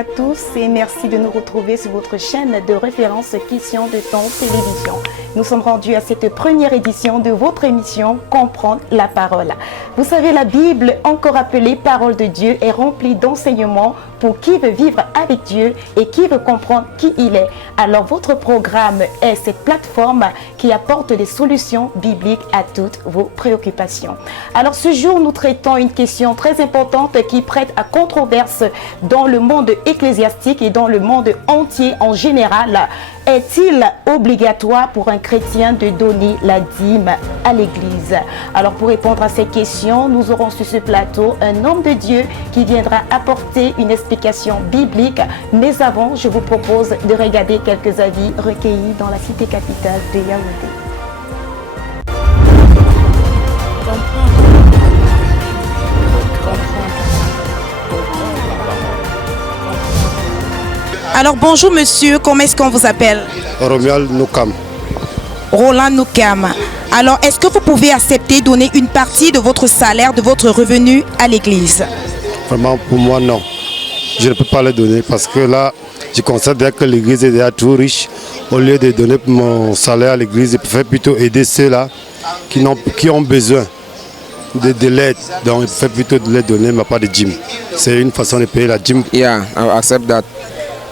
à tous et merci de nous retrouver sur votre chaîne de référence Question de temps télévision. Nous sommes rendus à cette première édition de votre émission Comprendre la parole. Vous savez, la Bible, encore appelée parole de Dieu, est remplie d'enseignements pour qui veut vivre avec Dieu et qui veut comprendre qui il est. Alors votre programme est cette plateforme qui apporte des solutions bibliques à toutes vos préoccupations. Alors ce jour, nous traitons une question très importante qui prête à controverse dans le monde ecclésiastique et dans le monde entier en général. Est-il obligatoire pour un chrétien de donner la dîme à l'église? Alors pour répondre à ces questions, nous aurons sur ce plateau un homme de Dieu qui viendra apporter une explication biblique. Mais avant, je vous propose de regarder quelques avis recueillis dans la cité capitale de Yaoundé. Alors bonjour monsieur, comment est-ce qu'on vous appelle? Romuald Noukam. Roland Noukam. Alors est-ce que vous pouvez accepter donner une partie de votre salaire, de votre revenu à l'église? Vraiment pour moi non. Je ne peux pas le donner parce que là, je considère que l'église est déjà trop riche. Au lieu de donner mon salaire à l'église, je préfère plutôt aider ceux-là qui ont besoin de l'aide. Donc je préfère plutôt de les donner, mais pas de dîme. C'est une façon de payer la dîme. Yeah, I accept that.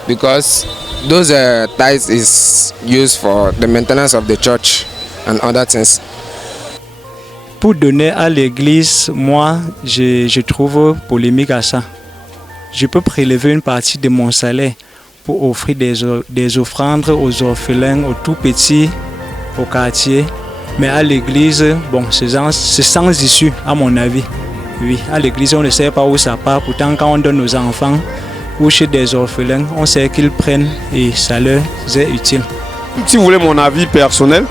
Because those tithes is used for the maintenance of the church and other things. Pour donner à l'église, moi, je trouve polémique à ça. Je peux prélever une partie de mon salaire pour offrir des offrandes aux orphelins, aux tout petits, au quartier. Mais à l'église, bon, c'est sans issue, à mon avis. Oui, à l'église, on ne sait pas où ça part. Pourtant, quand on donne aux enfants ou chez des orphelins, on sait qu'ils prennent et ça leur est utile. Si vous voulez mon avis personnel,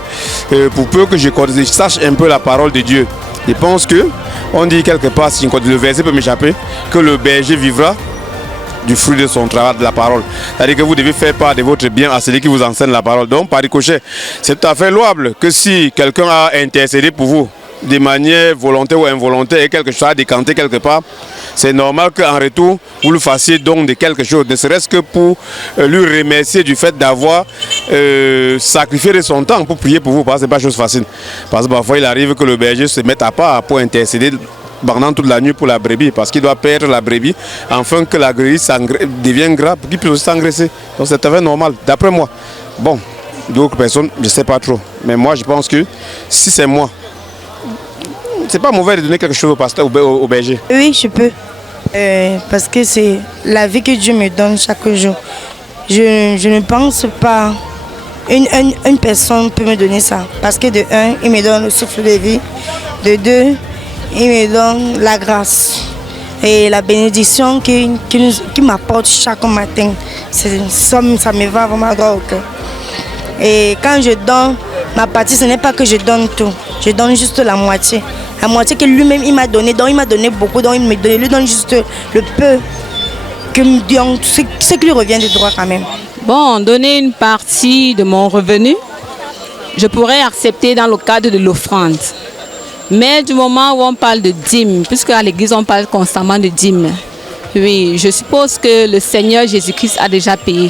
pour peu que je sache un peu la parole de Dieu, je pense que, on dit quelque part, si le verset peut m'échapper, que le berger vivra du fruit de son travail, de la parole. C'est-à-dire que vous devez faire part de votre bien à celui qui vous enseigne la parole. Donc, par ricochet, c'est tout à fait louable que si quelqu'un a intercédé pour vous, de manière volontaire ou involontaire, et quelque chose a décanté quelque part, c'est normal qu'en retour, vous le fassiez don de quelque chose, ne serait-ce que pour lui remercier du fait d'avoir sacrifié de son temps pour prier pour vous, parce que ce n'est pas chose facile. Parce que parfois, il arrive que le berger se mette à part pour intercéder pendant toute la nuit pour la brebis, parce qu'il doit perdre la brebis, afin que la brebis devienne gras, pour qu'il puisse aussi s'engraisser. Donc c'est tout à fait normal, d'après moi. Bon, d'autres personnes, je ne sais pas trop. Mais moi, je pense que si c'est moi, c'est pas mauvais de donner quelque chose au pasteur, au berger. Oui, je peux. Parce que c'est la vie que Dieu me donne chaque jour. Je ne pense pas une personne peut me donner ça. Parce que de un, il me donne le souffle de vie. De deux, il me donne la grâce. Et la bénédiction qui m'apporte chaque matin. Ça me va vraiment droit au cœur. Et quand je donne ma partie, ce n'est pas que je donne tout. Je donne juste la moitié. La moitié que lui-même il m'a donné, donc il m'a donné beaucoup, donc il lui donne juste le peu, ce qui lui revient de droit quand même. Bon, donner une partie de mon revenu, je pourrais accepter dans le cadre de l'offrande. Mais du moment où on parle de dîme, puisque à l'église on parle constamment de dîme, oui, je suppose que le Seigneur Jésus-Christ a déjà payé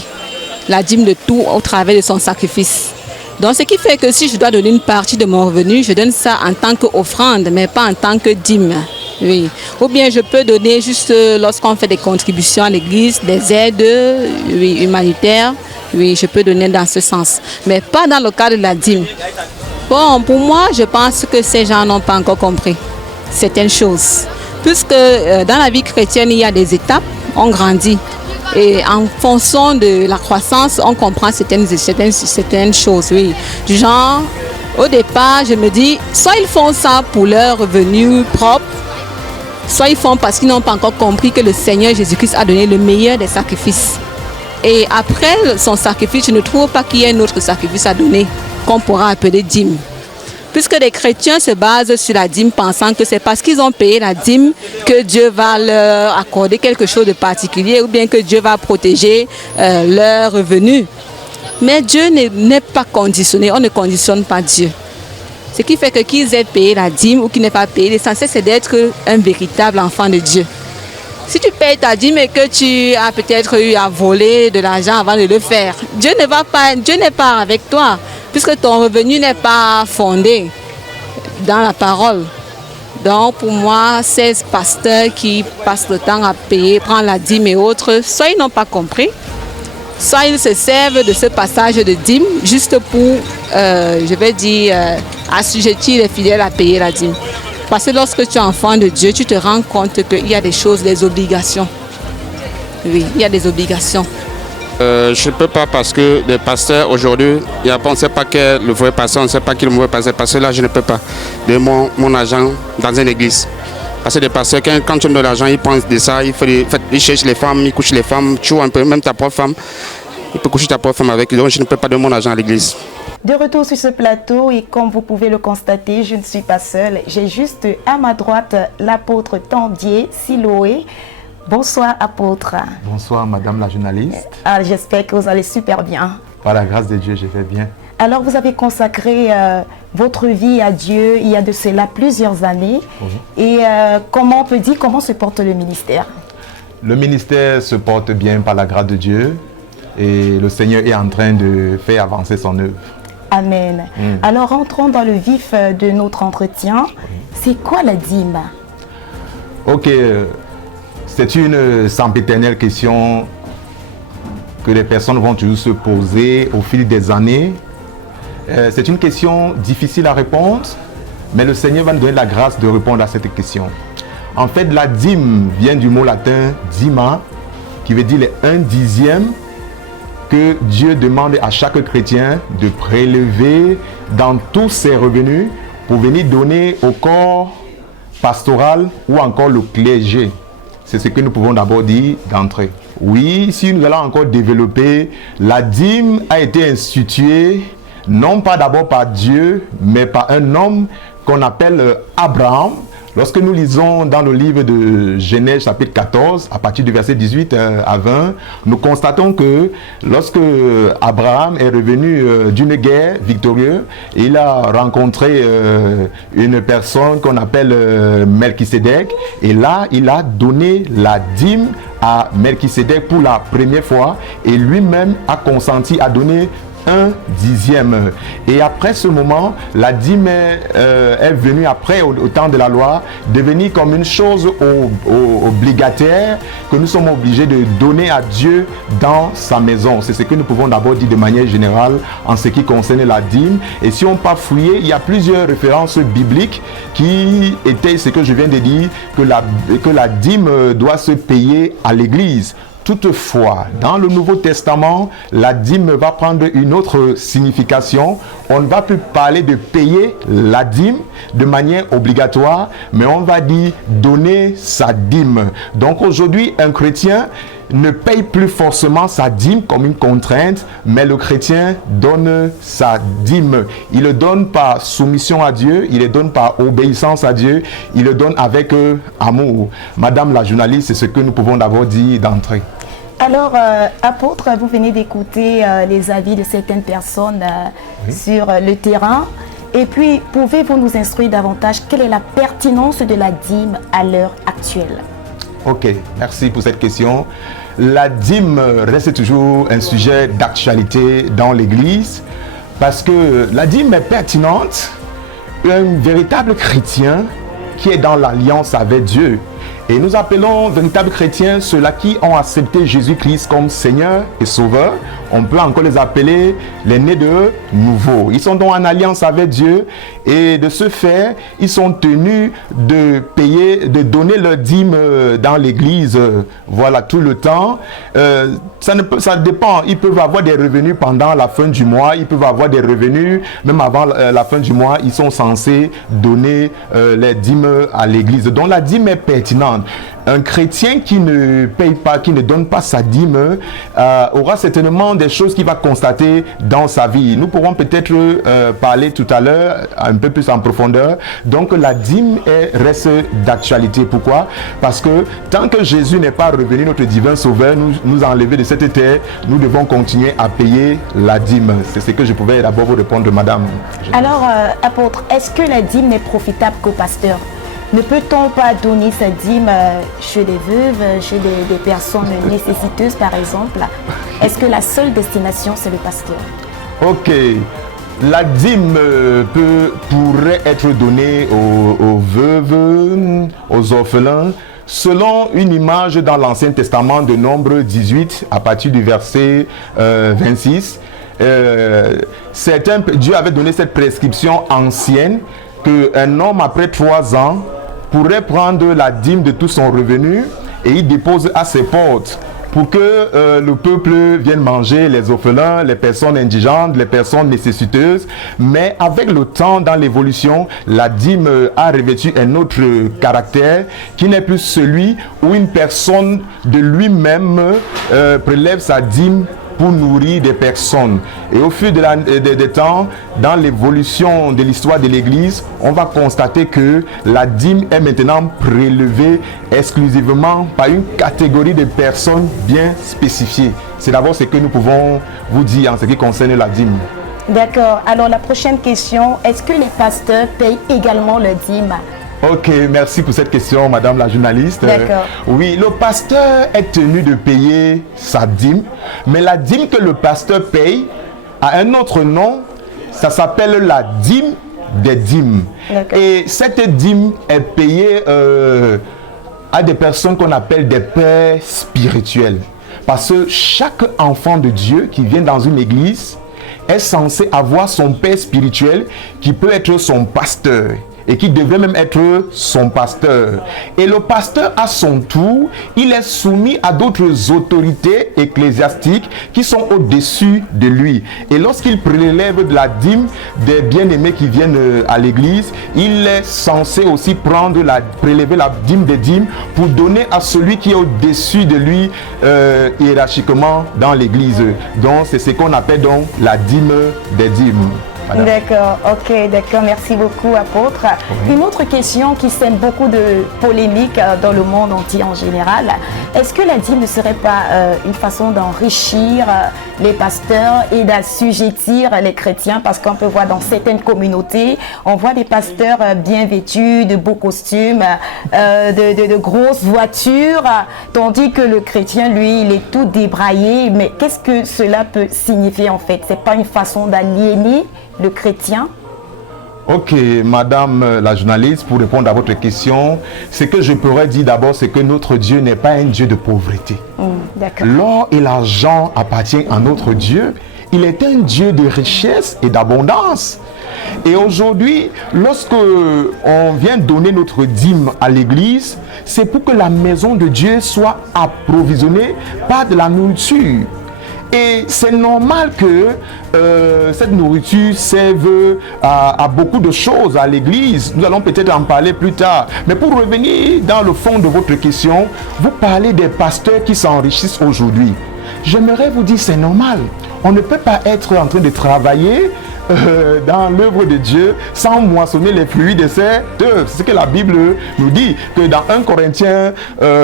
la dîme de tout au travers de son sacrifice. Donc ce qui fait que si je dois donner une partie de mon revenu, je donne ça en tant qu'offrande, mais pas en tant que dîme. Oui. Ou bien je peux donner juste lorsqu'on fait des contributions à l'église, des aides humanitaires. Oui, je peux donner dans ce sens, mais pas dans le cadre de la dîme. Bon, pour moi, je pense que ces gens n'ont pas encore compris certaines choses. Puisque dans la vie chrétienne, il y a des étapes, on grandit. Et en fonction de la croissance, on comprend certaines choses, oui. Du genre, au départ, je me dis, soit ils font ça pour leur revenu propre, soit ils font parce qu'ils n'ont pas encore compris que le Seigneur Jésus-Christ a donné le meilleur des sacrifices. Et après son sacrifice, je ne trouve pas qu'il y ait un autre sacrifice à donner, qu'on pourra appeler dîme. Puisque les chrétiens se basent sur la dîme pensant que c'est parce qu'ils ont payé la dîme que Dieu va leur accorder quelque chose de particulier ou bien que Dieu va protéger leurs revenus. Mais Dieu n'est pas conditionné, on ne conditionne pas Dieu. Ce qui fait que qu'ils aient payé la dîme ou qu'ils n'aient pas payé, l'essentiel c'est d'être un véritable enfant de Dieu. Si tu payes ta dîme et que tu as peut-être eu à voler de l'argent avant de le faire, Dieu n'est pas avec toi, puisque ton revenu n'est pas fondé dans la parole. Donc pour moi, ces pasteurs qui passent le temps à payer, prendre la dîme et autres, soit ils n'ont pas compris, soit ils se servent de ce passage de dîme juste pour, assujettir les fidèles à payer la dîme. Parce que lorsque tu es enfant de Dieu, tu te rends compte qu'il y a des choses, des obligations. Oui, il y a des obligations. Je ne peux pas parce que les pasteurs aujourd'hui, on ne sait pas qui est le vrai pasteur, on ne sait pas qui est le mauvais pasteur. Parce que là, je ne peux pas donner mon argent dans une église. Parce que les pasteurs, quand tu donnes de l'argent, ils pensent de ça, ils cherchent les femmes, ils couchent les femmes, tu vois un peu, même ta propre femme. Il peut coucher ta propre femme avec. Donc je ne peux pas donner mon argent à l'église. De retour sur ce plateau et comme vous pouvez le constater, je ne suis pas seule. J'ai juste à ma droite l'apôtre Tandier Siloé. Bonsoir apôtre. Bonsoir madame la journaliste. J'espère que vous allez super bien. Par la grâce de Dieu, je vais bien. Alors vous avez consacré votre vie à Dieu il y a de cela plusieurs années. Et comment on peut dire, comment se porte le ministère? Le ministère se porte bien par la grâce de Dieu et le Seigneur est en train de faire avancer son œuvre. Amen. Alors rentrons dans le vif de notre entretien. C'est quoi la dîme? Ok, c'est une sempiternelle question que les personnes vont toujours se poser au fil des années. C'est une question difficile à répondre, mais le Seigneur va nous donner la grâce de répondre à cette question. En fait, la dîme vient du mot latin dîma, qui veut dire les 1/10 que Dieu demande à chaque chrétien de prélever dans tous ses revenus pour venir donner au corps pastoral ou encore le clergé. C'est ce que nous pouvons d'abord dire d'entrée. Oui, si nous allons encore développer, la dîme a été instituée non pas d'abord par Dieu, mais par un homme qu'on appelle Abraham. Lorsque nous lisons dans le livre de Genèse chapitre 14, à partir du verset 18 à 20, nous constatons que lorsque Abraham est revenu d'une guerre victorieux, il a rencontré une personne qu'on appelle Melchisédek, et là il a donné la dîme à Melchisédek pour la première fois, et lui-même a consenti à donner 1/10. Et après ce moment, la dîme est venue après, au temps de la loi, devenir comme une chose obligataire que nous sommes obligés de donner à Dieu dans sa maison. C'est ce que nous pouvons d'abord dire de manière générale en ce qui concerne la dîme. Et si on part fouiller, il y a plusieurs références bibliques qui étaient ce que je viens de dire, que la dîme doit se payer à l'église. Toutefois, dans le Nouveau Testament, la dîme va prendre une autre signification. On ne va plus parler de payer la dîme de manière obligatoire, mais on va dire donner sa dîme. Donc aujourd'hui, un chrétien ne paye plus forcément sa dîme comme une contrainte, mais le chrétien donne sa dîme. Il le donne par soumission à Dieu, il le donne par obéissance à Dieu, il le donne avec amour. Madame la journaliste, c'est ce que nous pouvons d'abord dire d'entrée. Alors, apôtre, vous venez d'écouter les avis de certaines personnes sur le terrain. Et puis, pouvez-vous nous instruire davantage quelle est la pertinence de la dîme à l'heure actuelle? Ok, merci pour cette question. La dîme reste toujours un sujet d'actualité dans l'Église parce que la dîme est pertinente. Un véritable chrétien qui est dans l'alliance avec Dieu. Et nous appelons véritables chrétiens ceux-là qui ont accepté Jésus-Christ comme Seigneur et Sauveur. On peut encore les appeler les nés de nouveau. Ils sont donc en alliance avec Dieu et de ce fait, ils sont tenus de payer, de donner leur dîme dans l'église, voilà, tout le temps. Ça dépend. Ils peuvent avoir des revenus pendant la fin du mois, ils peuvent avoir des revenus même avant la fin du mois. Ils sont censés donner les dîmes à l'église. Donc la dîme est pertinente. Un chrétien qui ne paye pas, qui ne donne pas sa dîme, aura certainement des choses qu'il va constater dans sa vie. Nous pourrons peut-être parler tout à l'heure un peu plus en profondeur. Donc la dîme reste d'actualité. Pourquoi? Parce que tant que Jésus n'est pas revenu, notre divin sauveur, nous enlever de cette terre, nous devons continuer à payer la dîme. C'est ce que je pouvais d'abord vous répondre, madame. Alors, apôtre, est-ce que la dîme n'est profitable qu'au pasteur? Ne peut-on pas donner sa dîme chez les veuves, chez des personnes nécessiteuses par exemple? Est-ce que la seule destination c'est le pasteur? Ok. La dîme pourrait être donnée aux veuves, aux orphelins, selon une image dans l'Ancien Testament de Nombre 18, à partir du verset 26. Dieu avait donné cette prescription ancienne qu'un homme après 3 ans pourrait prendre la dîme de tout son revenu et il dépose à ses portes pour que le peuple vienne manger, les orphelins, les personnes indigentes, les personnes nécessiteuses. Mais avec le temps, dans l'évolution, la dîme a revêtu un autre caractère qui n'est plus celui où une personne de lui-même prélève sa dîme pour nourrir des personnes. Et au fil des temps, dans l'évolution de l'histoire de l'Église, on va constater que la dîme est maintenant prélevée exclusivement par une catégorie de personnes bien spécifiées. C'est d'abord ce que nous pouvons vous dire en ce qui concerne la dîme. D'accord. Alors la prochaine question, est-ce que les pasteurs payent également le dîme? Ok, merci pour cette question, madame la journaliste. D'accord. Oui, le pasteur est tenu de payer sa dîme, mais la dîme que le pasteur paye a un autre nom, ça s'appelle la dîme des dîmes. Et cette dîme est payée à des personnes qu'on appelle des pères spirituels. Parce que chaque enfant de Dieu qui vient dans une église est censé avoir son père spirituel qui peut être son pasteur et qui devrait même être son pasteur. Et le pasteur, à son tour, il est soumis à d'autres autorités ecclésiastiques qui sont au-dessus de lui. Et lorsqu'il prélève de la dîme des bien-aimés qui viennent à l'église, il est censé aussi prélever la dîme des dîmes pour donner à celui qui est au-dessus de lui hiérarchiquement dans l'église. Donc, c'est ce qu'on appelle donc la dîme des dîmes. D'accord, ok, d'accord, merci beaucoup apôtre. Oui. Une autre question qui sème beaucoup de polémiques dans le monde entier en général, est-ce que la dîme ne serait pas une façon d'enrichir les pasteurs et d'assujettir les chrétiens? Parce qu'on peut voir dans certaines communautés, on voit des pasteurs bien vêtus, de beaux costumes, de grosses voitures, tandis que le chrétien, lui, il est tout débraillé. Mais qu'est-ce que cela peut signifier en fait? C'est pas une façon d'aliéner le chrétien? Ok, madame la journaliste, pour répondre à votre question, ce que je pourrais dire d'abord, c'est que notre Dieu n'est pas un Dieu de pauvreté. L'or et l'argent appartiennent à notre Dieu. Il est un Dieu de richesse et d'abondance. Et aujourd'hui, lorsque on vient donner notre dîme à l'église, c'est pour que la maison de Dieu soit approvisionnée par de la nourriture. Et c'est normal que cette nourriture serve à beaucoup de choses à l'église. Nous allons peut-être en parler plus tard. Mais pour revenir dans le fond de votre question, vous parlez des pasteurs qui s'enrichissent aujourd'hui. J'aimerais vous dire, c'est normal. On ne peut pas être en train de travailler dans l'œuvre de Dieu sans moissonner les fruits de cette œuvre. C'est ce que la Bible nous dit, que dans 1 Corinthiens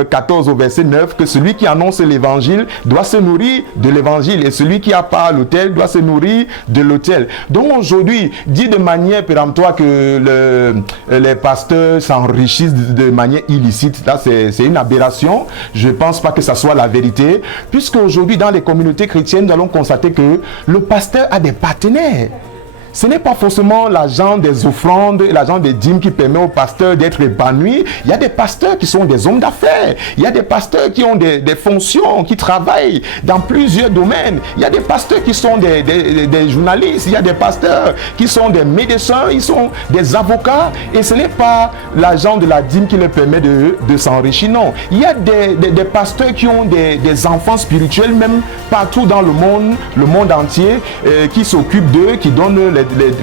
14 au verset 9, que celui qui annonce l'évangile doit se nourrir de l'évangile et celui qui a pas à l'autel doit se nourrir de l'autel. Donc aujourd'hui, dit de manière péremptoire que les pasteurs s'enrichissent de manière illicite, là c'est une aberration. Je ne pense pas que ça soit la vérité, puisque aujourd'hui dans les communautés chrétiennes, nous allons constater que le pasteur a des partenaires. Ce n'est pas forcément l'argent des offrandes et l'argent des dîmes qui permet aux pasteurs d'être épanouis. Il y a des pasteurs qui sont des hommes d'affaires. Il y a des pasteurs qui ont des fonctions, qui travaillent dans plusieurs domaines. Il y a des pasteurs qui sont des journalistes. Il y a des pasteurs qui sont des médecins. Ils sont des avocats. Et ce n'est pas l'argent de la dîme qui leur permet de s'enrichir. Non. Il y a des pasteurs qui ont des enfants spirituels, même partout dans le monde entier, qui s'occupent d'eux, qui donnent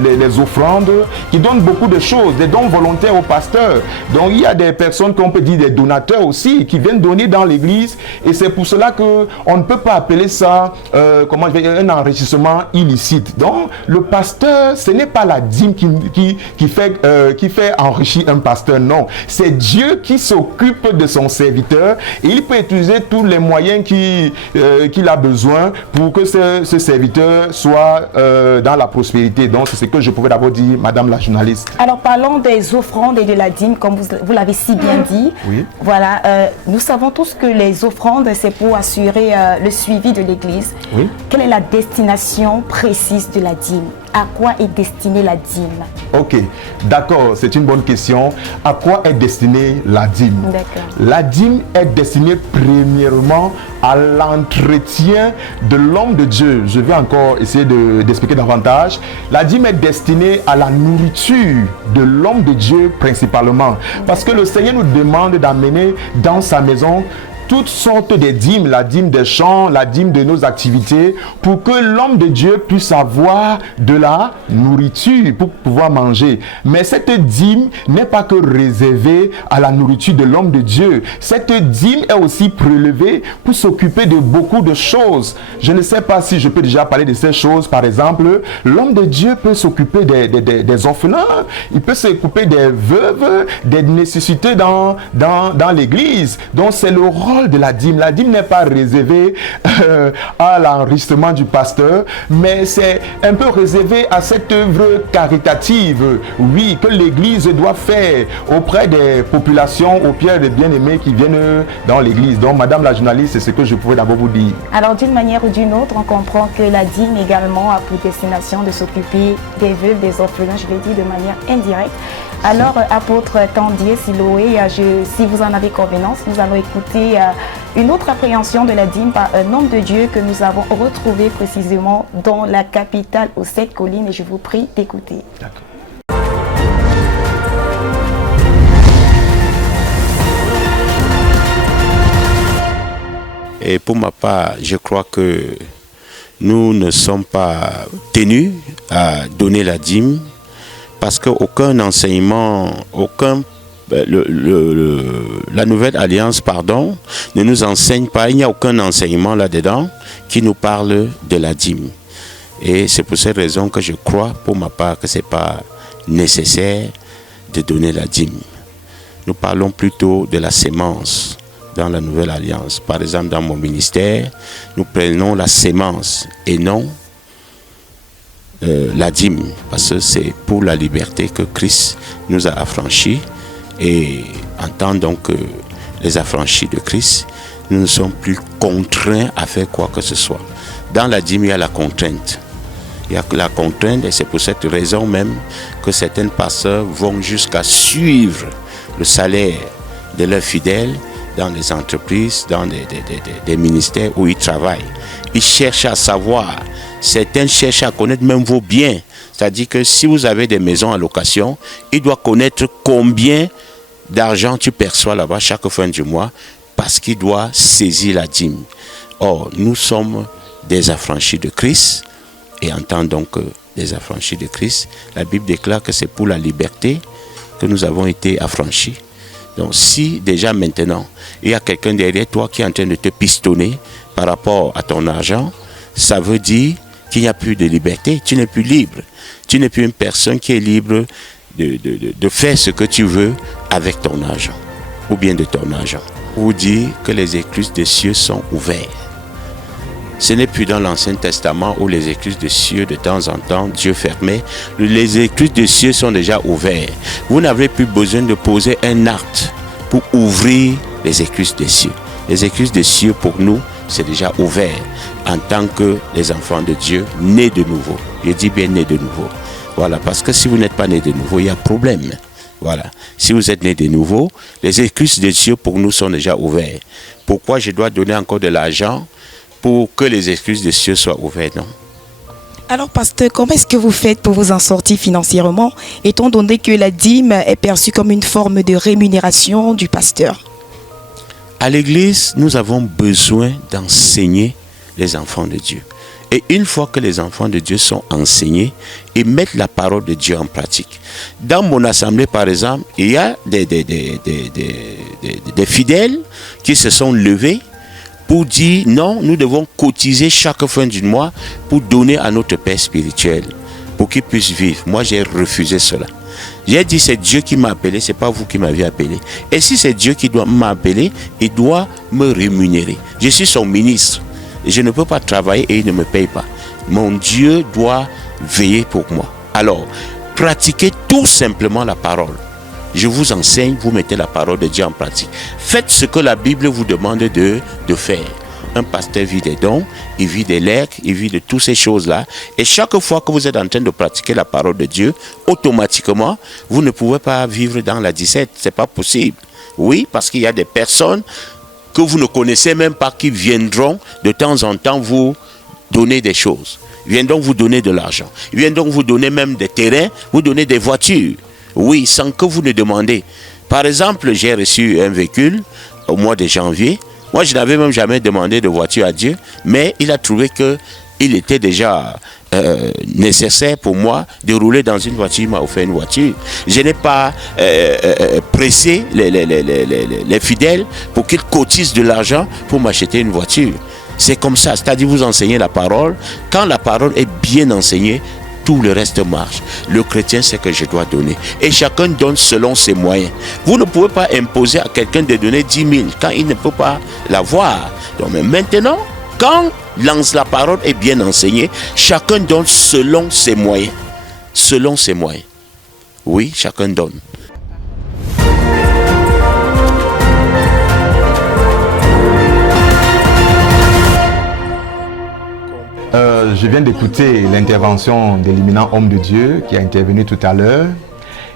les offrandes, qui donnent beaucoup de choses, des dons volontaires aux pasteurs. Donc il y a des personnes qu'on peut dire des donateurs aussi, qui viennent donner dans l'église, et c'est pour cela qu'on ne peut pas appeler ça un enrichissement illicite. Donc le pasteur, ce n'est pas la dîme qui fait enrichir un pasteur, non. C'est Dieu qui s'occupe de son serviteur, et il peut utiliser tous les moyens qu'il a besoin pour que ce serviteur soit dans la prospérité. Donc, c'est ce que je pouvais d'abord dire, madame la journaliste. Alors, parlons des offrandes et de la dîme, comme vous l'avez si bien dit. Oui. Voilà, nous savons tous que les offrandes, c'est pour assurer le suivi de l'Église. Oui. Quelle est la destination précise de la dîme? À quoi est destinée la dîme? Ok, d'accord, c'est une bonne question. À quoi est destinée la dîme? D'accord. La dîme est destinée premièrement à l'entretien de l'homme de Dieu. Je vais encore essayer d'expliquer davantage. La dîme est destinée à la nourriture de l'homme de Dieu principalement. Parce que le Seigneur nous demande d'amener dans sa maison toutes sortes de dîmes, la dîme des champs, la dîme de nos activités, pour que l'homme de Dieu puisse avoir de la nourriture pour pouvoir manger. Mais cette dîme n'est pas que réservée à la nourriture de l'homme de Dieu. Cette dîme est aussi prélevée pour s'occuper de beaucoup de choses. Je ne sais pas si je peux déjà parler de ces choses. Par exemple, l'homme de Dieu peut s'occuper des orphelins, il peut s'occuper des veuves, des nécessités dans l'église. Donc c'est le rôle de la dîme. La dîme n'est pas réservée à l'enrichissement du pasteur, mais c'est un peu réservé à cette œuvre caritative, oui, que l'église doit faire auprès des populations, auprès des bien-aimés qui viennent dans l'église. Donc, madame la journaliste, c'est ce que je pouvais d'abord vous dire. Alors, d'une manière ou d'une autre, on comprend que la dîme également a pour destination de s'occuper des veuves, des orphelins, je l'ai dit de manière indirecte. Alors, apôtre Tandier Siloé, si vous en avez convenance, nous allons écouter une autre appréhension de la dîme par un homme de Dieu que nous avons retrouvé précisément dans la capitale aux 7 collines, et je vous prie d'écouter. D'accord. Et pour ma part, je crois que nous ne sommes pas tenus à donner la dîme, parce qu'aucun enseignement, la nouvelle alliance, ne nous enseigne pas, il n'y a aucun enseignement là-dedans qui nous parle de la dîme. Et c'est pour cette raison que je crois, pour ma part, que ce n'est pas nécessaire de donner la dîme. Nous parlons plutôt de la sémence dans la nouvelle alliance. Par exemple, dans mon ministère, nous prenons la sémence et non la dîme, parce que c'est pour la liberté que Christ nous a affranchis, et en tant donc les affranchis de Christ, nous ne sommes plus contraints à faire quoi que ce soit. Dans la dîme, il y a la contrainte. Il y a la contrainte, et c'est pour cette raison même que certains pasteurs vont jusqu'à suivre le salaire de leurs fidèles dans les entreprises, dans des ministères où ils travaillent. Ils cherchent à savoir. Certains cherchent à connaître même vos biens. C'est-à-dire que si vous avez des maisons en location, il doit connaître combien d'argent tu perçois là-bas chaque fin du mois, parce qu'il doit saisir la dîme. Or, nous sommes des affranchis de Christ, et en tant donc des affranchis de Christ, la Bible déclare que c'est pour la liberté que nous avons été affranchis. Donc si déjà maintenant, il y a quelqu'un derrière toi qui est en train de te pistonner par rapport à ton argent, ça veut dire qu'il n'y a plus de liberté, tu n'es plus libre. Tu n'es plus une personne qui est libre de faire ce que tu veux avec ton argent, ou bien de ton argent. Vous dire que les écluses des cieux sont ouvertes. Ce n'est plus dans l'Ancien Testament où les écluses des cieux, de temps en temps, Dieu fermait. Les écluses des cieux sont déjà ouvertes. Vous n'avez plus besoin de poser un acte pour ouvrir les écluses des cieux. Les écluses des cieux, pour nous, c'est déjà ouvert en tant que les enfants de Dieu, nés de nouveau. Je dis bien nés de nouveau. Voilà, parce que si vous n'êtes pas nés de nouveau, il y a problème. Voilà. Si vous êtes nés de nouveau, les écluses des cieux, pour nous, sont déjà ouvertes. Pourquoi je dois donner encore de l'argent pour que les excuses des cieux soient ouvertes, non? Alors, pasteur, comment est-ce que vous faites pour vous en sortir financièrement, étant donné que la dîme est perçue comme une forme de rémunération du pasteur? À l'église, nous avons besoin d'enseigner les enfants de Dieu. Et une fois que les enfants de Dieu sont enseignés, ils mettent la parole de Dieu en pratique. Dans mon assemblée, par exemple, il y a des fidèles qui se sont levés pour dire non, nous devons cotiser chaque fin du mois pour donner à notre père spirituel, pour qu'il puisse vivre. Moi, j'ai refusé cela. J'ai dit, c'est Dieu qui m'a appelé, c'est pas vous qui m'avez appelé. Et si c'est Dieu qui doit m'appeler, il doit me rémunérer. Je suis son ministre. Et je ne peux pas travailler et il ne me paye pas. Mon Dieu doit veiller pour moi. Alors, pratiquez tout simplement la parole. Je vous enseigne, vous mettez la parole de Dieu en pratique. Faites ce que la Bible vous demande de faire. Un pasteur vit des dons, il vit des legs, il vit de toutes ces choses-là. Et chaque fois que vous êtes en train de pratiquer la parole de Dieu, automatiquement, vous ne pouvez pas vivre dans la disette. Ce n'est pas possible. Oui, parce qu'il y a des personnes que vous ne connaissez même pas qui viendront de temps en temps vous donner des choses. Ils viendront vous donner de l'argent. Ils viendront vous donner même des terrains, vous donner des voitures. Oui, sans que vous ne demandez. Par exemple, j'ai reçu un véhicule au mois de janvier. Moi, je n'avais même jamais demandé de voiture à Dieu, mais il a trouvé qu'il était déjà nécessaire pour moi de rouler dans une voiture. Il m'a offert une voiture. Je n'ai pas pressé les fidèles pour qu'ils cotisent de l'argent pour m'acheter une voiture. C'est comme ça, c'est-à-dire vous enseignez la parole. Quand la parole est bien enseignée, tout le reste marche. Le chrétien sait que je dois donner. Et chacun donne selon ses moyens. Vous ne pouvez pas imposer à quelqu'un de donner 10 000 quand il ne peut pas l'avoir. Donc mais maintenant, quand la parole est bien enseignée, chacun donne selon ses moyens. Selon ses moyens. Oui, chacun donne. Je viens d'écouter l'intervention de l'éminent homme de Dieu qui a intervenu tout à l'heure.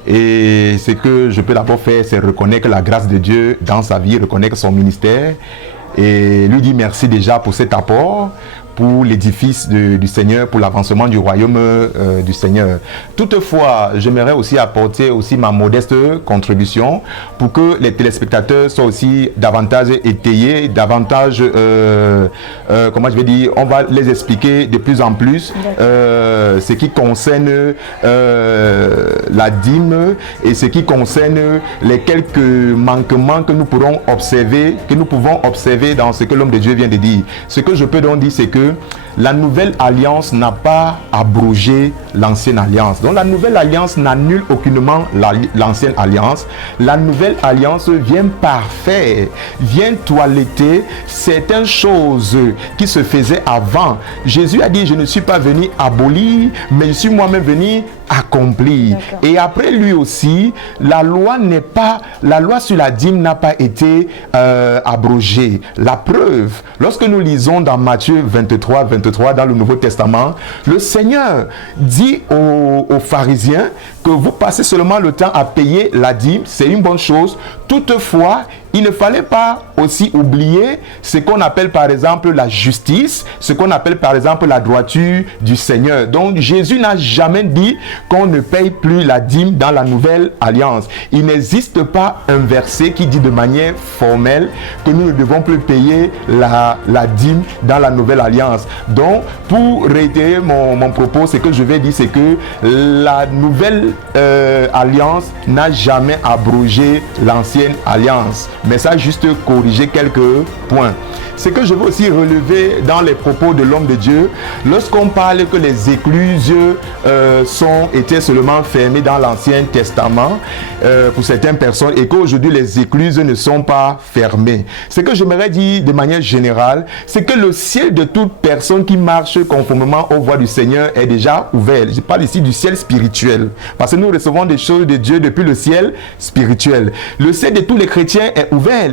Et ce que je peux d'abord faire, c'est reconnaître la grâce de Dieu dans sa vie, reconnaître son ministère et lui dire merci déjà pour cet apport, pour l'édifice du Seigneur, pour l'avancement du royaume du Seigneur. Toutefois, j'aimerais aussi apporter aussi ma modeste contribution pour que les téléspectateurs soient aussi davantage étayés, davantage, comment je vais dire, on va les expliquer de plus en plus ce qui concerne la dîme et ce qui concerne les quelques manquements que nous pourrons observer, que nous pouvons observer dans ce que l'homme de Dieu vient de dire. Ce que je peux donc dire, c'est que la nouvelle alliance n'a pas abrogé l'ancienne alliance. Donc la nouvelle alliance n'annule aucunement l'ancienne alliance. La nouvelle alliance vient parfaire, vient toiletter certaines choses qui se faisaient avant. Jésus a dit, je ne suis pas venu abolir, mais je suis moi-même venu accomplir. Et après lui aussi, la loi sur la dîme n'a pas été abrogée. La preuve, lorsque nous lisons dans Matthieu 23 dans le Nouveau Testament, le Seigneur dit aux pharisiens que vous passez seulement le temps à payer la dîme, c'est une bonne chose. Toutefois, il ne fallait pas aussi oublier ce qu'on appelle par exemple la justice, ce qu'on appelle par exemple la droiture du Seigneur. Donc Jésus n'a jamais dit qu'on ne paye plus la dîme dans la nouvelle alliance. Il n'existe pas un verset qui dit de manière formelle que nous ne devons plus payer la dîme dans la nouvelle alliance. Donc pour réitérer mon propos, ce que je vais dire, c'est que la nouvelle alliance n'a jamais abrogé l'ancienne alliance. Mais ça, juste corriger quelques points. Ce que je veux aussi relever dans les propos de l'homme de Dieu, lorsqu'on parle que les écluses étaient seulement fermées dans l'Ancien Testament pour certaines personnes et qu'aujourd'hui les écluses ne sont pas fermées. Ce que j'aimerais dire de manière générale, c'est que le ciel de toute personne qui marche conformément aux voies du Seigneur est déjà ouvert. Je parle ici du ciel spirituel, parce que nous recevons des choses de Dieu depuis le ciel spirituel. Le ciel de tous les chrétiens est ouvert.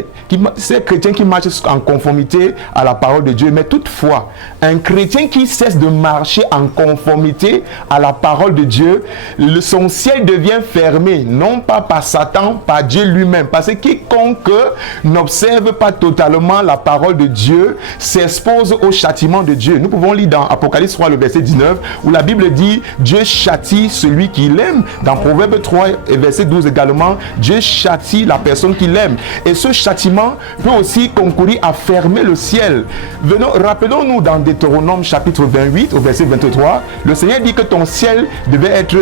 Ces chrétiens qui marchent en conformité à la parole de Dieu. Mais toutefois, un chrétien qui cesse de marcher en conformité à la parole de Dieu, son ciel devient fermé, non pas par Satan, par Dieu lui-même. Parce que quiconque n'observe pas totalement la parole de Dieu s'expose au châtiment de Dieu. Nous pouvons lire dans Apocalypse 3, le verset 19, où la Bible dit « Dieu châtie celui qu'il aime ». Dans Proverbe 3 et verset 12 également, Dieu châtie la personne qu'il aime. Et ce châtiment peut aussi concourir à fermer le ciel. Rappelons-nous dans Deutéronome chapitre 28 au verset 23, le Seigneur dit que ton ciel devait être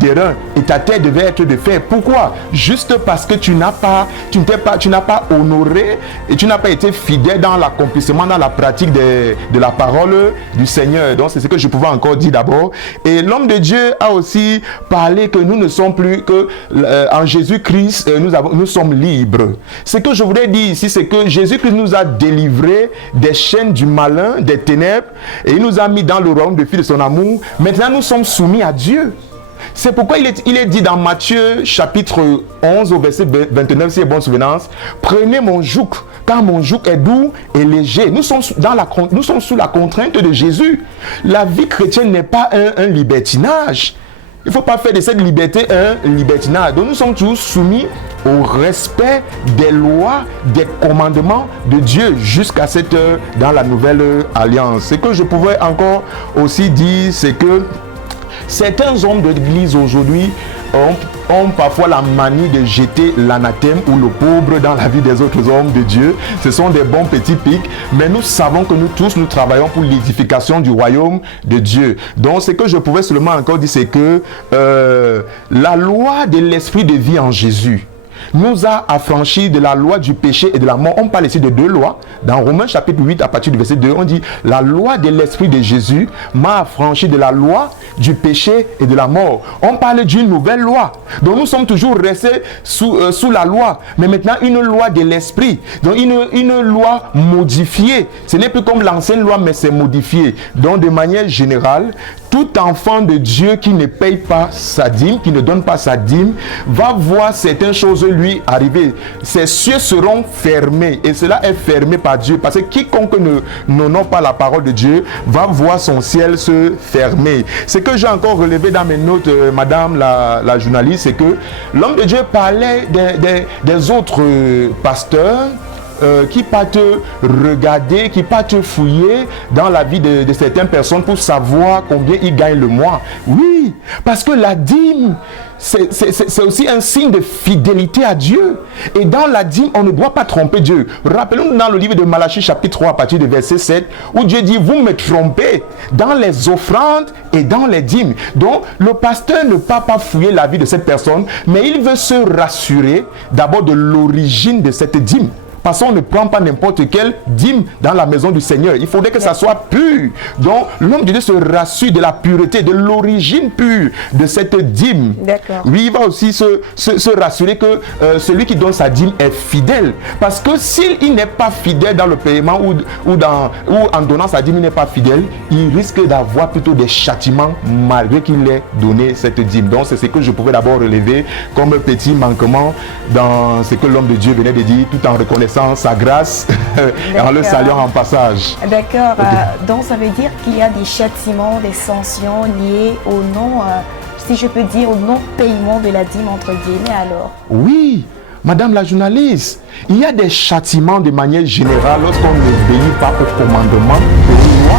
d'airain et ta terre devait être de fer. Pourquoi? Juste parce que tu n'as pas honoré et tu n'as pas été fidèle dans l'accomplissement, dans la pratique de la parole du Seigneur. Donc c'est ce que je pouvais encore dire d'abord. Et l'homme de Dieu a aussi parlé que nous ne sommes plus que en Jésus-Christ, nous sommes libres. Ce que je voudrais dire ici, c'est que Jésus-Christ nous a délivrés des chaînes du malin, des ténèbres, et il nous a mis dans le royaume de fils de son amour. Maintenant, nous sommes soumis à Dieu. C'est pourquoi il est dit dans Matthieu chapitre 11 au verset 29, si j'ai bonne souvenance, prenez mon joug, car mon joug est doux et léger. Nous sommes sous la contrainte de Jésus. La vie chrétienne n'est pas un libertinage. Il ne faut pas faire de cette liberté un libertinage. Donc nous sommes tous soumis au respect des lois, des commandements de Dieu jusqu'à cette heure dans la nouvelle alliance. Ce que je pouvais encore aussi dire, c'est que certains hommes de l'Église aujourd'hui ont parfois la manie de jeter l'anathème ou le pauvre dans la vie des autres hommes de Dieu. Ce sont des bons petits pics, mais nous savons que nous tous, nous travaillons pour l'édification du royaume de Dieu. Donc ce que je pouvais seulement encore dire, c'est que la loi de l'esprit de vie en Jésus nous a affranchis de la loi du péché et de la mort. On parle ici de deux lois. Dans Romains chapitre 8, à partir du verset 2, on dit « La loi de l'esprit de Jésus m'a affranchi de la loi du péché et de la mort. » On parle d'une nouvelle loi. Donc nous sommes toujours restés sous la loi. Mais maintenant, une loi de l'esprit. Donc une loi modifiée. Ce n'est plus comme l'ancienne loi, mais c'est modifié. Donc de manière générale, tout enfant de Dieu qui ne paye pas sa dîme, qui ne donne pas sa dîme, va voir certaines choses lui arriver. Ses cieux seront fermés, et cela est fermé par Dieu, parce que quiconque n'honore pas la parole de Dieu va voir son ciel se fermer. Ce que j'ai encore relevé dans mes notes, madame la journaliste, c'est que l'homme de Dieu parlait des autres pasteurs qui partent regarder, qui partent fouiller dans la vie de certaines personnes pour savoir combien ils gagnent le mois. Oui, parce que la dîme, c'est aussi un signe de fidélité à Dieu. Et dans la dîme, on ne doit pas tromper Dieu. Rappelons-nous dans le livre de Malachie chapitre 3 à partir du verset 7, où Dieu dit, vous me trompez dans les offrandes et dans les dîmes. Donc, le pasteur ne part pas fouiller la vie de cette personne, mais il veut se rassurer d'abord de l'origine de cette dîme. Parce qu'on ne prend pas n'importe quelle dîme dans la maison du Seigneur. Il faudrait que ça soit pur. Donc, l'homme de Dieu se rassure de la pureté, de l'origine pure de cette dîme. Oui, il va aussi se rassurer que celui qui donne sa dîme est fidèle. Parce que s'il n'est pas fidèle dans le paiement ou en donnant sa dîme, il n'est pas fidèle, il risque d'avoir plutôt des châtiments malgré qu'il ait donné cette dîme. Donc, c'est ce que je pouvais d'abord relever comme petit manquement dans ce que l'homme de Dieu venait de dire, tout en reconnaissant sa grâce et en le saluant en passage. D'accord. Okay. Donc ça veut dire qu'il y a des châtiments, des sanctions liées au non, si je peux dire, au non-paiement de la dîme entre guillemets alors. Oui, madame la journaliste, il y a des châtiments de manière générale lorsqu'on n'obéit pas au commandement de loi,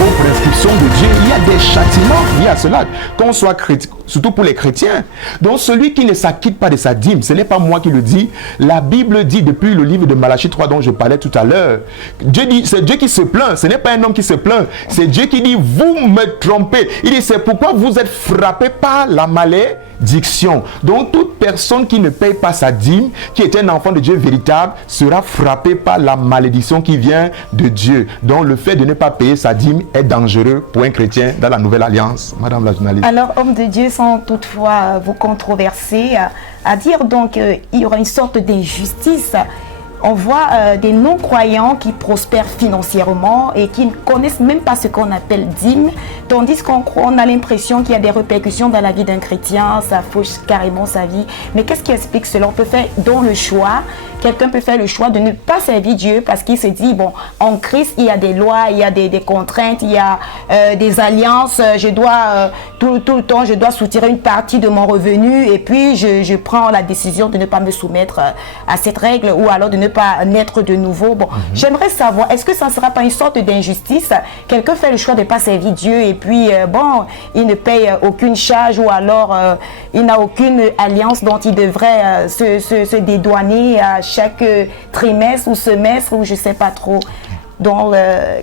aux prescriptions de Dieu. Il y a des châtiments liés à cela, qu'on soit chrétien, surtout pour les chrétiens. Donc celui qui ne s'acquitte pas de sa dîme, ce n'est pas moi qui le dis, la Bible dit depuis le livre de Malachie 3 dont je parlais tout à l'heure. Dieu dit, c'est Dieu qui se plaint, ce n'est pas un homme qui se plaint, c'est Dieu qui dit, vous me trompez. Il dit, c'est pourquoi vous êtes frappés par la malédiction. Donc toute personne qui ne paye pas sa dîme, qui est un enfant de Dieu véritable, sera frappé par la malédiction qui vient de Dieu. Donc le fait de ne pas payer sa dîme est dangereux pour un chrétien dans la nouvelle alliance. Madame la journaliste. Alors, homme de Dieu, sans toutefois vous controverser, à dire donc il y aura une sorte d'injustice. On voit des non-croyants qui prospèrent financièrement et qui ne connaissent même pas ce qu'on appelle dîme, tandis qu'on a l'impression qu'il y a des répercussions dans la vie d'un chrétien, ça fauche carrément sa vie. Mais qu'est-ce qui explique cela? On peut faire dans le choix, quelqu'un peut faire le choix de ne pas servir Dieu parce qu'il se dit, bon, en Christ, il y a des lois, il y a des contraintes, il y a des alliances, je dois, tout le temps, je dois soutirer une partie de mon revenu et puis je prends la décision de ne pas me soumettre à cette règle ou alors de ne pas naître de nouveau. Bon, j'aimerais savoir, est-ce que ça ne sera pas une sorte d'injustice? Quelqu'un fait le choix de ne pas servir Dieu et puis, bon, il ne paye aucune charge ou alors il n'a aucune alliance dont il devrait se dédouaner à chaque trimestre ou semestre ou je ne sais pas trop. Donc,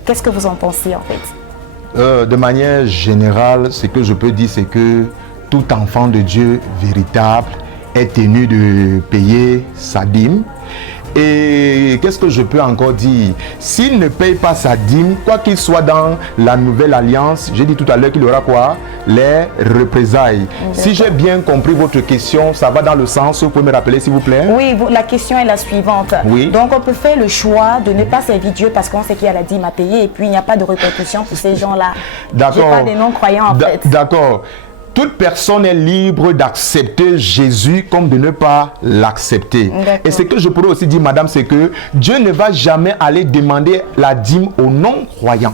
qu'est-ce que vous en pensez en fait? De manière générale, ce que je peux dire, c'est que tout enfant de Dieu véritable est tenu de payer sa dîme. Et qu'est-ce que je peux encore dire? S'il ne paye pas sa dîme, quoi qu'il soit dans la nouvelle alliance, j'ai dit tout à l'heure qu'il y aura quoi? Les représailles. Si j'ai bien compris votre question, ça va dans le sens, vous pouvez me rappeler s'il vous plaît? Oui, la question est la suivante. Oui. Donc on peut faire le choix de ne pas servir Dieu parce qu'on sait qu'il y a la dîme à payer et puis il n'y a pas de répercussion pour ces gens-là. D'accord. Pas des non-croyants en fait. D'accord. toute personne est libre d'accepter Jésus comme de ne pas l'accepter. Et ce que je pourrais aussi dire, madame, c'est que Dieu ne va jamais aller demander la dîme aux non-croyants.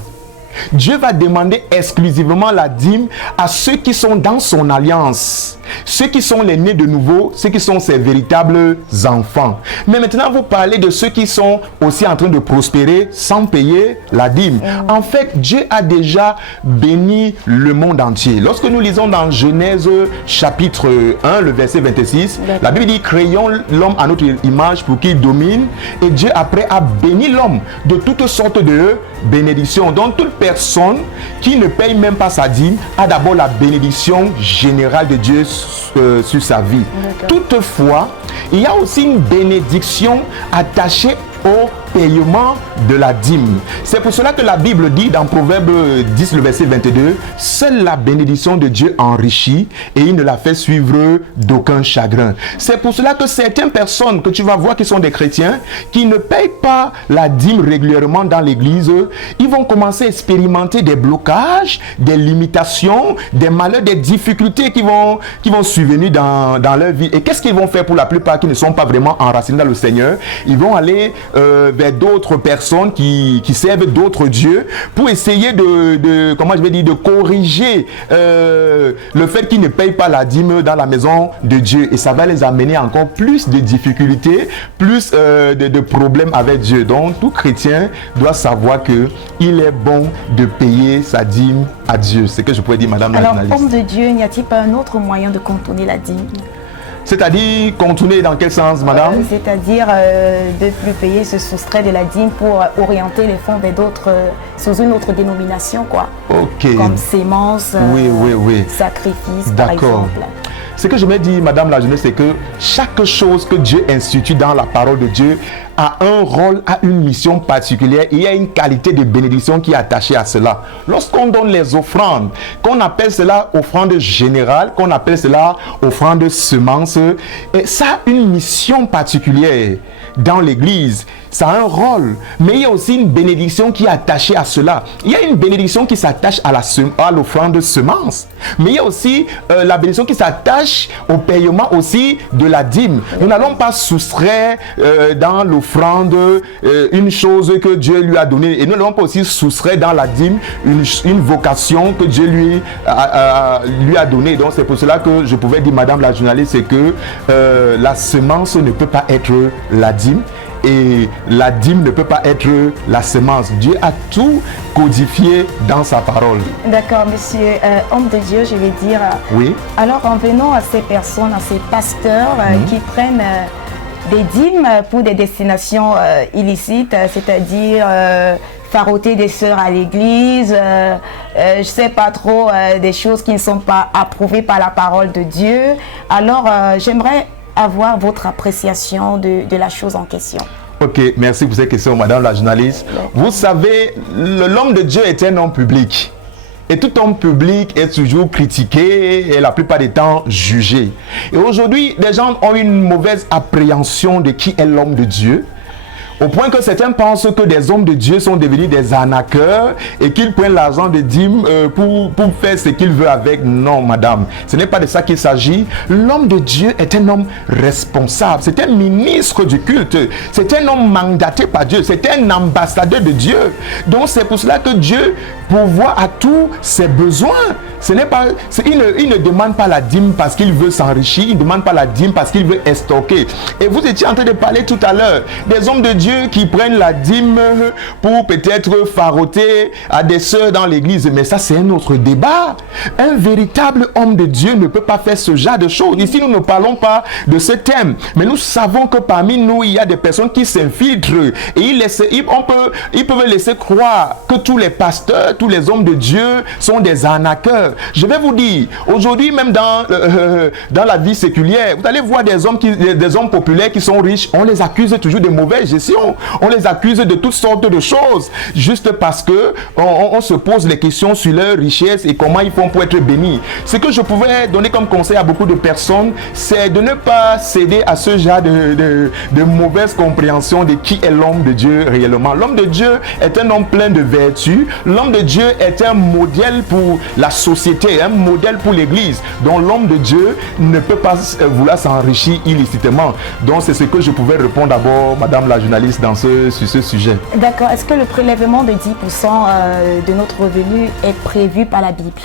Dieu va demander exclusivement la dîme à ceux qui sont dans son alliance, ceux qui sont les nés de nouveau, ceux qui sont ses véritables enfants. Mais maintenant, vous parlez de ceux qui sont aussi en train de prospérer sans payer la dîme. En fait, Dieu a déjà béni le monde entier. Lorsque nous lisons dans Genèse chapitre 1, le verset 26, la Bible dit « Créons l'homme à notre image pour qu'il domine. » Et Dieu après a béni l'homme de toutes sortes de bénédictions. Donc, toute personne qui ne paye même pas sa dîme a d'abord la bénédiction générale de Dieu sur sa vie. Toutefois, il y a aussi une bénédiction attachée au paiement de la dîme. C'est pour cela que la Bible dit dans Proverbe 10, le verset 22, « Seule la bénédiction de Dieu enrichit et il ne la fait suivre d'aucun chagrin. » C'est pour cela que certaines personnes que tu vas voir qui sont des chrétiens, qui ne payent pas la dîme régulièrement dans l'église, ils vont commencer à expérimenter des blocages, des limitations, des malheurs, des difficultés qui vont survenir dans leur vie. Et qu'est-ce qu'ils vont faire pour la plupart qui ne sont pas vraiment enracinés dans le Seigneur? Ils vont aller vers d'autres personnes qui servent d'autres dieux pour essayer de corriger le fait qu'ils ne payent pas la dîme dans la maison de Dieu, et ça va les amener à encore plus de difficultés, plus de problèmes avec Dieu. Donc tout chrétien doit savoir que il est bon de payer sa dîme à Dieu. C'est ce que je pourrais dire, madame la journaliste. Alors, homme de Dieu, n'y a-t-il pas un autre moyen de contourner la dîme? C'est-à-dire contourner dans quel sens, madame? C'est-à-dire de plus payer, se soustraire de la dîme pour orienter les fonds vers d'autres, sous une autre dénomination, quoi. Ok. Comme sémence, oui. sacrifice, par exemple. Ce que je me dis, madame la jeunesse, c'est que chaque chose que Dieu institue dans la parole de Dieu a un rôle, a une mission particulière. Il y a une qualité de bénédiction qui est attachée à cela. Lorsqu'on donne les offrandes, qu'on appelle cela offrande générale, qu'on appelle cela offrande semence, et ça a une mission particulière dans l'église. Ça a un rôle, mais il y a aussi une bénédiction qui est attachée à cela. Il y a une bénédiction qui s'attache à l'offrande de semence, mais il y a aussi la bénédiction qui s'attache au paiement aussi de la dîme. Nous n'allons pas soustraire dans l'offrande une chose que Dieu lui a donnée, et nous n'allons pas aussi soustraire dans la dîme une vocation que Dieu lui a donnée. Donc c'est pour cela que je pouvais dire, madame la journaliste, c'est que la semence ne peut pas être la dîme, et la dîme ne peut pas être la semence. Dieu a tout codifié dans sa parole. D'accord, monsieur, homme de Dieu, je vais dire. Oui. Alors, en venant à ces personnes, à ces pasteurs qui prennent des dîmes pour des destinations illicites, c'est-à-dire faroter des sœurs à l'église, je sais pas trop, des choses qui ne sont pas approuvées par la parole de Dieu. Alors, j'aimerais avoir votre appréciation de la chose en question. Ok, merci pour cette question, madame la journaliste. Vous savez, l'homme de Dieu est un homme public. Et tout homme public est toujours critiqué et la plupart des temps jugé. Et aujourd'hui, les gens ont une mauvaise appréhension de qui est l'homme de Dieu, au point que certains pensent que des hommes de Dieu sont devenus des arnaqueurs et qu'ils prennent l'argent de dîmes pour faire ce qu'ils veulent avec. Non, madame, ce n'est pas de ça qu'il s'agit. L'homme de Dieu est un homme responsable, c'est un ministre du culte, c'est un homme mandaté par Dieu, c'est un ambassadeur de Dieu. Donc c'est pour cela que Dieu pourvoit à tous ses besoins. Ce n'est pas, il ne demande pas la dîme parce qu'il veut s'enrichir, il ne demande pas la dîme parce qu'il veut stocker. Et vous étiez en train de parler tout à l'heure des hommes de Dieu qui prennent la dîme pour peut-être faroter à des sœurs dans l'église. Mais ça, c'est un autre débat. Un véritable homme de Dieu ne peut pas faire ce genre de choses. Ici, nous ne parlons pas de ce thème. Mais nous savons que parmi nous, il y a des personnes qui s'infiltrent. Et ils peuvent laisser croire que tous les pasteurs, tous les hommes de Dieu sont des arnaqueurs. Je vais vous dire, aujourd'hui, même dans la vie séculière, vous allez voir des hommes populaires qui sont riches, on les accuse toujours de mauvaise gestion. On les accuse de toutes sortes de choses, juste parce que on se pose les questions sur leur richesse et comment ils font pour être bénis. Ce que je pouvais donner comme conseil à beaucoup de personnes, c'est de ne pas céder à ce genre de mauvaise compréhension de qui est l'homme de Dieu réellement. L'homme de Dieu est un homme plein de vertus. L'homme de Dieu est un modèle pour la société société, un modèle pour l'Église, dont l'homme de Dieu ne peut pas vouloir s'enrichir illicitement. Donc c'est ce que je pouvais répondre d'abord, Madame la journaliste, sur ce sujet. D'accord. Est-ce que le prélèvement de 10% de notre revenu est prévu par la Bible?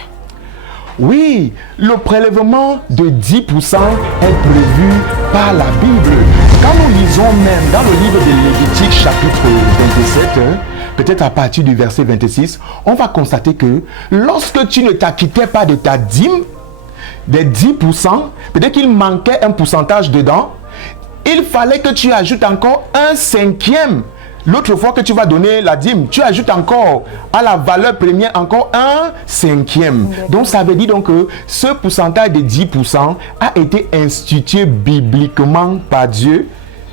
Oui, le prélèvement de 10% est prévu par la Bible. Quand nous lisons même dans le livre de Lévitique chapitre 27, peut-être à partir du verset 26, on va constater que lorsque tu ne t'acquittais pas de ta dîme, des 10%, peut-être qu'il manquait un pourcentage dedans, il fallait que tu ajoutes encore un cinquième. L'autre fois que tu vas donner la dîme, tu ajoutes encore à la valeur première encore un cinquième. Donc ça veut dire donc que ce pourcentage de 10% a été institué bibliquement par Dieu.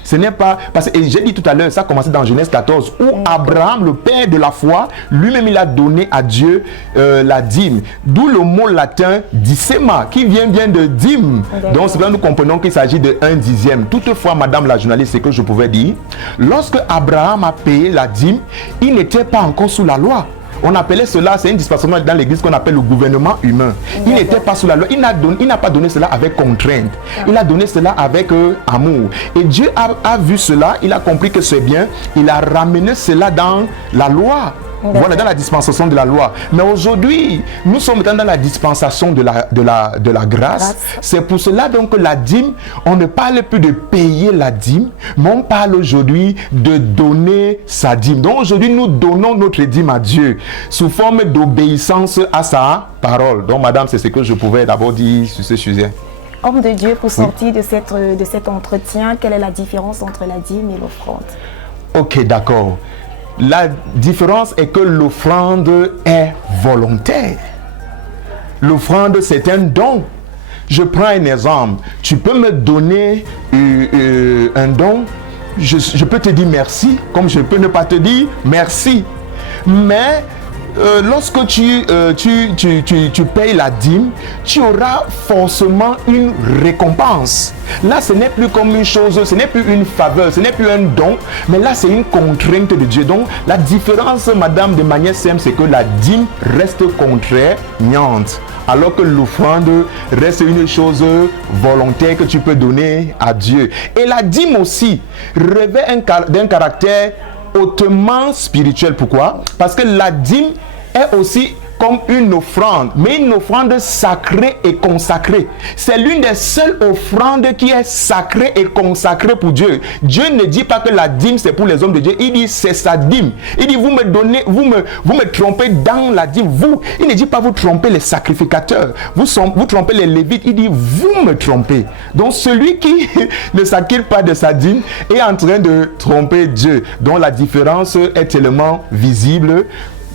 Ce n'est pas... Parce que j'ai dit tout à l'heure, ça a commencé dans Genèse 14, où Abraham, le père de la foi, lui-même il a donné à Dieu la dîme. D'où le mot latin dicema, qui vient bien de dîme. Donc c'est là nous comprenons qu'il s'agit de 1/10. Toutefois, Madame la journaliste, c'est que je pouvais dire, lorsque Abraham a payé la dîme, il n'était pas encore sous la loi. On appelait cela, c'est une dispensation dans l'église qu'on appelle le gouvernement humain. Il n'était pas sous la loi, il n'a pas donné cela avec contrainte. Il a donné cela avec amour. Et Dieu a vu cela, il a compris que c'est bien, il a ramené cela dans la loi. Voilà, dans la dispensation de la loi. Mais aujourd'hui, nous sommes dans la dispensation de la grâce. C'est pour cela donc que la dîme, on ne parle plus de payer la dîme, mais on parle aujourd'hui de donner sa dîme. Donc aujourd'hui, nous donnons notre dîme à Dieu sous forme d'obéissance à sa parole. Donc madame, c'est ce que je pouvais d'abord dire sur ce sujet. Homme de Dieu, pour sortir de cet entretien, quelle est la différence entre la dîme et l'offrande? Ok, d'accord. La différence est que l'offrande est volontaire. L'offrande, c'est un don. Je prends un exemple. Tu peux me donner un don. Je peux te dire merci, comme je peux ne pas te dire merci. Mais lorsque tu payes la dîme, tu auras forcément une récompense. Là, ce n'est plus comme une chose, ce n'est plus une faveur, ce n'est plus un don, mais là, c'est une contrainte de Dieu. Donc, la différence, madame, de manière simple, c'est que la dîme reste contraignante, alors que l'offrande reste une chose volontaire que tu peux donner à Dieu. Et la dîme aussi revêt d'un caractère hautement spirituel. Pourquoi? Parce que la dîme est aussi comme une offrande, mais une offrande sacrée et consacrée. C'est l'une des seules offrandes qui est sacrée et consacrée pour Dieu. Dieu ne dit pas que la dîme c'est pour les hommes de Dieu, il dit c'est sa dîme. Il dit vous me donnez, vous me trompez dans la dîme. Vous, il ne dit pas vous trompez les sacrificateurs, vous trompez les lévites, il dit vous me trompez. Donc celui qui ne s'acquitte pas de sa dîme est en train de tromper Dieu. Donc la différence est tellement visible.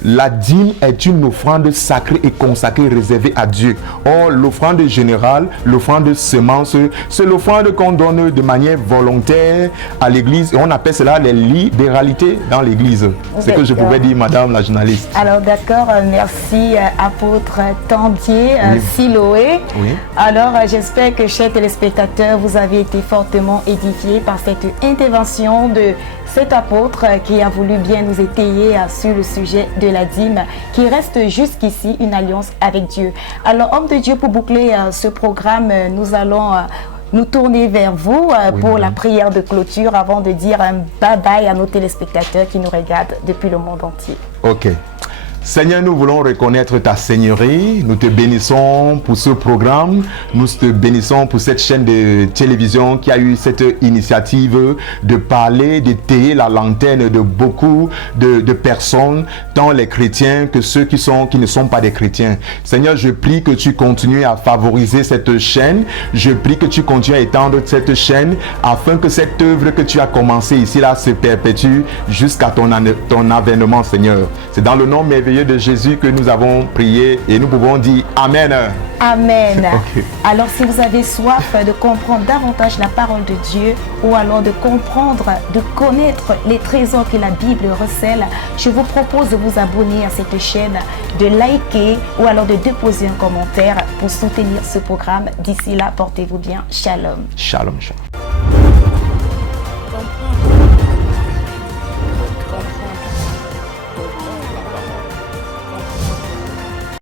La dîme est une offrande sacrée et consacrée réservée à Dieu. Or, l'offrande générale, l'offrande semence, c'est l'offrande qu'on donne de manière volontaire à l'église. Et on appelle cela les libéralités dans l'église. C'est ce que je pouvais dire, madame la journaliste. Alors, d'accord, merci, apôtre Tandier, Siloé. Oui. Alors, j'espère que, chers téléspectateurs, vous avez été fortement édifiés par cette intervention de cet apôtre qui a voulu bien nous étayer sur le sujet de la dîme, qui reste jusqu'ici une alliance avec Dieu. Alors, homme de Dieu, pour boucler ce programme, nous allons nous tourner vers vous pour la prière de clôture avant de dire un bye-bye à nos téléspectateurs qui nous regardent depuis le monde entier. Ok. Seigneur, nous voulons reconnaître ta Seigneurie. Nous te bénissons pour ce programme. Nous te bénissons pour cette chaîne de télévision qui a eu cette initiative de parler, d'étayer la lanterne de beaucoup de personnes, tant les chrétiens que ceux qui ne sont pas des chrétiens. Seigneur, je prie que tu continues à favoriser cette chaîne. Je prie que tu continues à étendre cette chaîne afin que cette œuvre que tu as commencée ici là se perpétue jusqu'à ton avènement, Seigneur. C'est dans le nom merveilleux de Jésus que nous avons prié et nous pouvons dire Amen. Amen. Okay. Alors si vous avez soif de comprendre davantage la parole de Dieu ou alors de comprendre, de connaître les trésors que la Bible recèle, je vous propose de vous abonner à cette chaîne, de liker ou alors de déposer un commentaire pour soutenir ce programme. D'ici là, portez-vous bien. Shalom. Shalom, shalom.